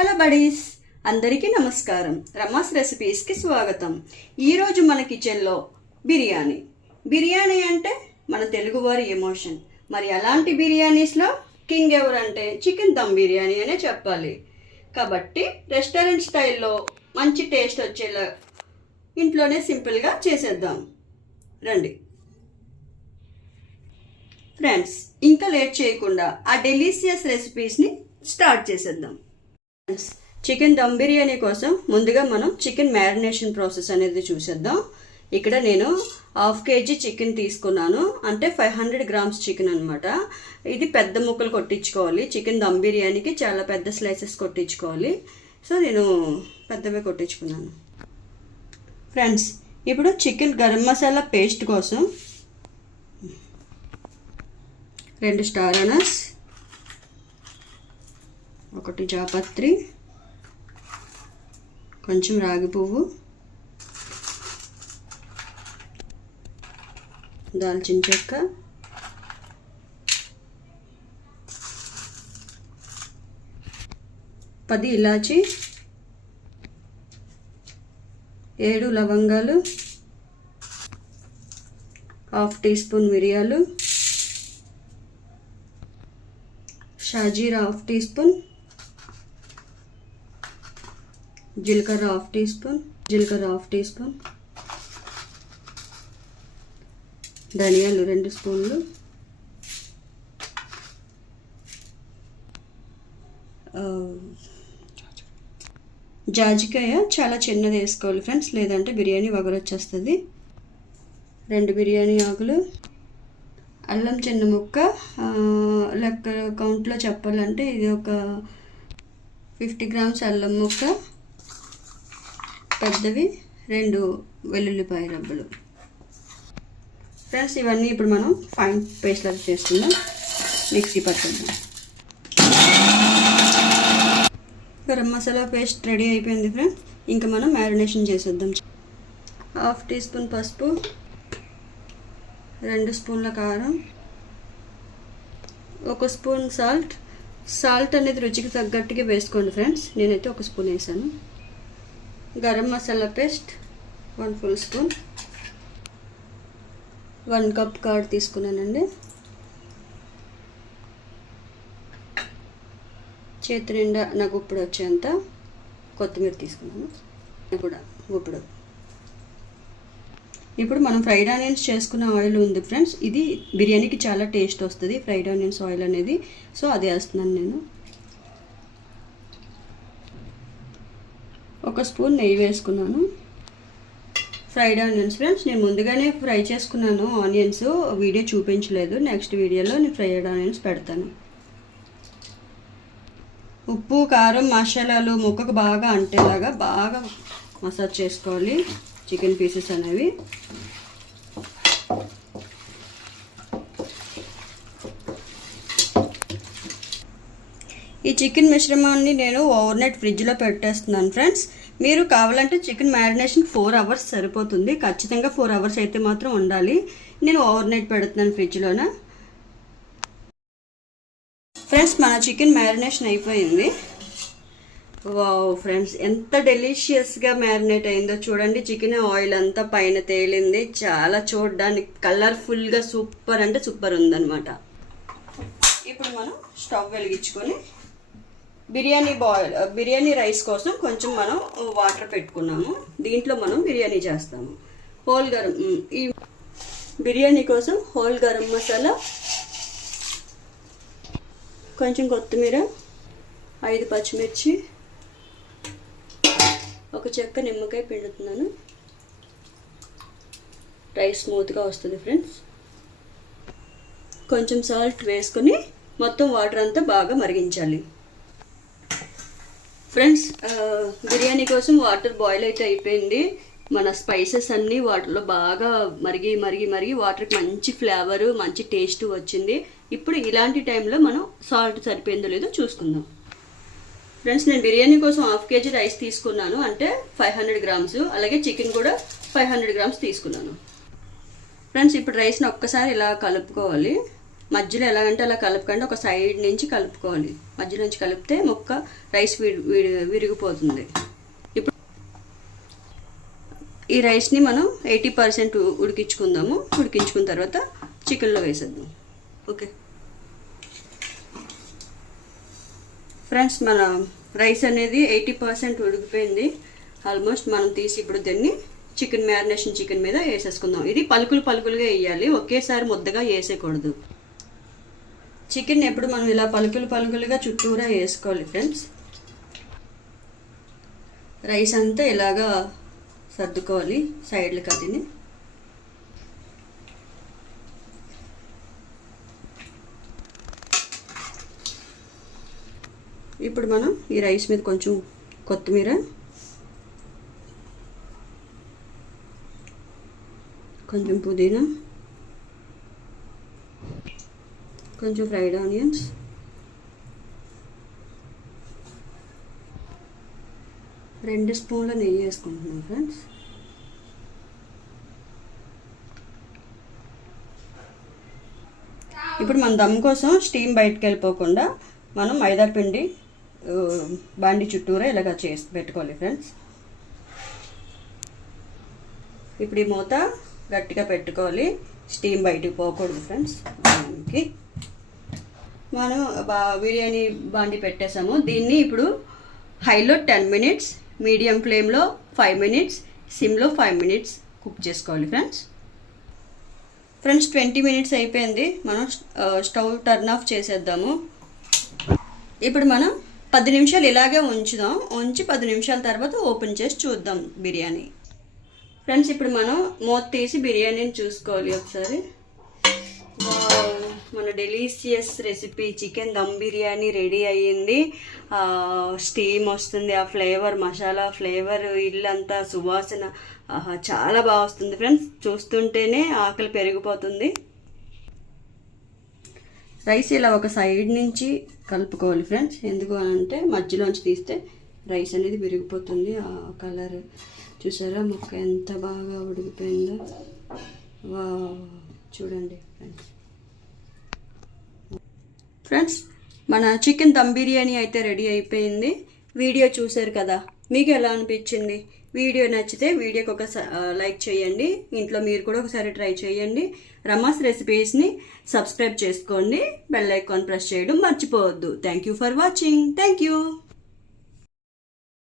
Hello buddies, అందరికీ నమస్కారం. రమాస్ రెసిపీస్కి స్వాగతం. ఈరోజు మన కిచెన్లో బిర్యానీ అంటే మన తెలుగువారి ఎమోషన్. మరి అలాంటి బిర్యానీస్లో కింగ్ ఎవరంటే చికెన్ దమ్ బిర్యానీ అనే చెప్పాలి. కాబట్టి రెస్టారెంట్ స్టైల్లో మంచి టేస్ట్ వచ్చేలా ఇంట్లోనే సింపుల్గా చేసేద్దాం రండి ఫ్రెండ్స్. ఇంకా లేట్ చేయకుండా ఆ డెలీషియస్ రెసిపీస్ని స్టార్ట్ చేసేద్దాం. చికెన్ దమ్ బిర్యానీ కోసం ముందుగా మనం చికెన్ మ్యారినేషన్ ప్రాసెస్ అనేది చూసేద్దాం. ఇక్కడ నేను 1/2 kg చికెన్ తీసుకున్నాను, అంటే 500 grams చికెన్ అనమాట. ఇది పెద్ద ముక్కలు కొట్టించుకోవాలి. చికెన్ దమ్ బిర్యానీకి చాలా పెద్ద స్లైసెస్ కొట్టించుకోవాలి. సో నేను పెద్దవే కొట్టించుకున్నాను ఫ్రెండ్స్. ఇప్పుడు చికెన్ గరం మసాలా పేస్ట్ కోసం 2 స్టార్ అనస్, 1 జాపత్రి, కొంచెం రాగి పువ్వు, దాల్చిన చెక్క, 10 ఇలాచి, 7 లవంగాలు, 1/2 టీ స్పూన్ మిరియాలు, షాజీరా 1/2 టీ స్పూన్, జీలకర్ర 1/2 టీ స్పూన్, ధనియాలు 2 స్పూన్లు, జాజికాయ చాలా చిన్నది వేసుకోవాలి ఫ్రెండ్స్, లేదంటే బిర్యానీ వగరొచ్చేస్తుంది. 2 బిర్యానీ ఆకులు, అల్లం చిన్న ముక్క, లెక్క కౌంట్లో చెప్పాలంటే ఇది ఒక 50 grams అల్లం ముక్క, పెద్దవి 2 వెల్లుల్లిపాయ రబ్బలు ఫ్రెండ్స్. ఇవన్నీ ఇప్పుడు మనం ఫైన్ పేస్ట్ లాగా చేసుకుందాం, మిక్సీ పట్టుకుందాం. గరం మసాలా పేస్ట్ రెడీ అయిపోయింది ఫ్రెండ్స్. ఇంకా మనం మ్యారినేషన్ చేసేద్దాం. 1/2 టీ స్పూన్ పసుపు, 2 స్పూన్ల కారం, 1 స్పూన్ సాల్ట్ అనేది రుచికి తగ్గట్టుగా వేసుకోండి ఫ్రెండ్స్. నేనైతే 1 స్పూన్ వేసాను. Garam masala paste 1 full spoon, 1 cup curd తీసుకున్నానండి. చేతి నిండా నా గుప్పుడు వచ్చేంత కొత్తిమీర తీసుకున్నాను కూడా గుప్పుడు. ఇప్పుడు మనం ఫ్రైడ్ ఆనియన్స్ చేసుకున్న ఆయిల్ ఉంది ఫ్రెండ్స్. ఇది బిర్యానీకి చాలా టేస్ట్ వస్తుంది ఫ్రైడ్ ఆనియన్స్ ఆయిల్ అనేది. సో అది వేస్తున్నాను నేను. 1 స్పూన్ నెయ్యి వేసుకున్నాను. ఫ్రైడ్ ఆనియన్స్ ఫ్రెండ్స్ నేను ముందుగానే ఫ్రై చేసుకున్నాను ఆనియన్స్, వీడియో చూపించలేదు. నెక్స్ట్ వీడియోలో నేను ఫ్రైడ్ ఆనియన్స్ పెడతాను. ఉప్పు కారం మసాలాలు ముక్కకు బాగా అంటేలాగా బాగా మసాజ్ చేసుకోవాలి చికెన్ పీసెస్ అనేవి. ఈ చికెన్ మిశ్రమాన్ని నేను ఓవర్నైట్ ఫ్రిడ్జ్లో పెట్టేస్తున్నాను ఫ్రెండ్స్. మీరు కావాలంటే చికెన్ మ్యారినేషన్ 4 hours సరిపోతుంది. ఖచ్చితంగా 4 hours అయితే మాత్రం ఉండాలి. నేను ఓవర్నైట్ పెడుతున్నాను ఫ్రిడ్జ్లోన. ఫ్రెండ్స్ మన చికెన్ మ్యారినేషన్ అయిపోయింది. వావ్ ఫ్రెండ్స్, ఎంత డెలిషియస్గా మ్యారినేట్ అయిందో చూడండి. చికెన్ ఆయిల్ అంతా పైన తేలింది. చాలా చూడడానికి కలర్ఫుల్గా సూపర్ అంటే సూపర్ ఉందన్నమాట. ఇప్పుడు మనం స్టవ్ వెలిగించుకొని బిర్యానీ రైస్ కోసం కొంచెం మనం వాటర్ పెట్టుకున్నాము. దీంట్లో మనం బిర్యానీ చేస్తాము. ఈ బిర్యానీ కోసం హోల్ గరం మసాలా, కొంచెం కొత్తిమీర, 5 పచ్చిమిర్చి, 1 చెక్క నిమ్మకాయ పిండుతున్నాను. రైస్ స్మూత్గా వస్తుంది ఫ్రెండ్స్. కొంచెం సాల్ట్ వేసుకొని మొత్తం వాటర్ అంతా బాగా మరిగించాలి ఫ్రెండ్స్. బిర్యానీ కోసం వాటర్ బాయిల్ అయితే అయిపోయింది. మన స్పైసెస్ అన్నీ వాటర్లో బాగా మరిగి వాటర్కి మంచి ఫ్లేవరు మంచి టేస్ట్ వచ్చింది. ఇప్పుడు ఇలాంటి టైంలో మనం సాల్ట్ సరిపోయిందో లేదో చూసుకుందాం ఫ్రెండ్స్. నేను బిర్యానీ కోసం 1/2 kg రైస్ తీసుకున్నాను, అంటే 500 grams. అలాగే చికెన్ కూడా 500 grams తీసుకున్నాను ఫ్రెండ్స్. ఇప్పుడు రైస్ని ఒక్కసారి ఇలా కలుపుకోవాలి. మధ్యలో ఎలాగంటే అలా కలపకండి, ఒక సైడ్ నుంచి కలుపుకోవాలి. మధ్యలో నుంచి కలిపితే ముక్క రైస్ విరిగిపోతుంది. ఇప్పుడు ఈ రైస్ని మనం 80% ఉడికించుకుందాము. ఉడికించుకున్న తర్వాత చికెన్లో వేసేద్దాం. ఓకే ఫ్రెండ్స్, మన రైస్ అనేది 80% ఉడికిపోయింది ఆల్మోస్ట్. మనం తీసి ఇప్పుడు దీన్ని చికెన్ మ్యారినేషన్ చికెన్ మీద వేసేసుకుందాం. ఇది పలుకులుగా వేయాలి, ఒకేసారి ముద్దగా వేసేయకూడదు. చికెన్ ఎప్పుడు మనం ఇలా పలుకులుగా చుట్టూరా వేసుకోవాలి ఫ్రెండ్స్. రైస్ అంతా ఇలాగా సర్దుకోవాలి సైడ్లకి. అదిని ఇప్పుడు మనం ఈ రైస్ మీద కొంచెం కొత్తిమీర, కొంచెం పుదీనా, కొంచెం ఫ్రైడ్ ఆనియన్స్, రెండు స్పూన్ల నెయ్యి వేసుకుంటున్నాం ఫ్రెండ్స్. ఇప్పుడు మన దమ్ కోసం స్టీమ్ బయటకు వెళ్ళిపోకుండా మనం మైదా పిండి బాండి చుట్టూరా ఇలాగ చేసి పెట్టుకోవాలి ఫ్రెండ్స్. ఇప్పుడు ఈ మూత గట్టిగా పెట్టుకోవాలి, స్టీమ్ బయటకు పోకూడదు ఫ్రెండ్స్. దానికి మనం బిర్యానీ బాండి పెట్టేసాము. దీన్ని ఇప్పుడు హైలో 10 minutes, మీడియం ఫ్లేమ్లో 5 minutes, సిమ్లో 5 minutes కుక్ చేసుకోవాలి ఫ్రెండ్స్. 20 minutes అయిపోయింది. మనం స్టవ్ టర్న్ ఆఫ్ చేసేద్దాము. ఇప్పుడు మనం 10 నిమిషాలు ఇలాగే ఉంచుదాం. ఉంచి 10 నిమిషాల తర్వాత ఓపెన్ చేసి చూద్దాం బిర్యానీ. ఫ్రెండ్స్, ఇప్పుడు మనం మూత తీసి బిర్యానీని చూసుకోవాలి ఒకసారి. మన delicious recipe chicken dum biryani ready అయ్యింది. స్టీమ్ వస్తుంది, ఆ ఫ్లేవర్, మసాలా ఫ్లేవర్, ఇల్లంతా సువాసన చాలా బాగా వస్తుంది ఫ్రెండ్స్. చూస్తుంటేనే ఆకలి పెరిగిపోతుంది. రైస్ ఇలా ఒక సైడ్ నుంచి కలుపుకోవాలి ఫ్రెండ్స్. ఎందుకు అంటే మధ్యలోంచి తీస్తే రైస్ అనేది విరిగిపోతుంది. ఆ కలర్ చూసారా, ముక్క ఎంత బాగా ఉడికిపోయిందో. వా, చూడండి ఫ్రెండ్స్, మన చికెన్ దమ్ బిర్యానీ అయితే రెడీ అయిపోయింది. వీడియో చూసారు కదా, మీకు ఎలా అనిపించింది? వీడియో నచ్చితే వీడియోకి ఒక లైక్ చేయండి. ఇంట్లో మీరు కూడా ఒకసారి ట్రై చేయండి. రమాస్ రెసిపీస్ని సబ్స్క్రైబ్ చేసుకోండి. బెల్ ఐకాన్ ప్రెస్ చేయడం మర్చిపోవద్దు. Thank you for watching. Thank you.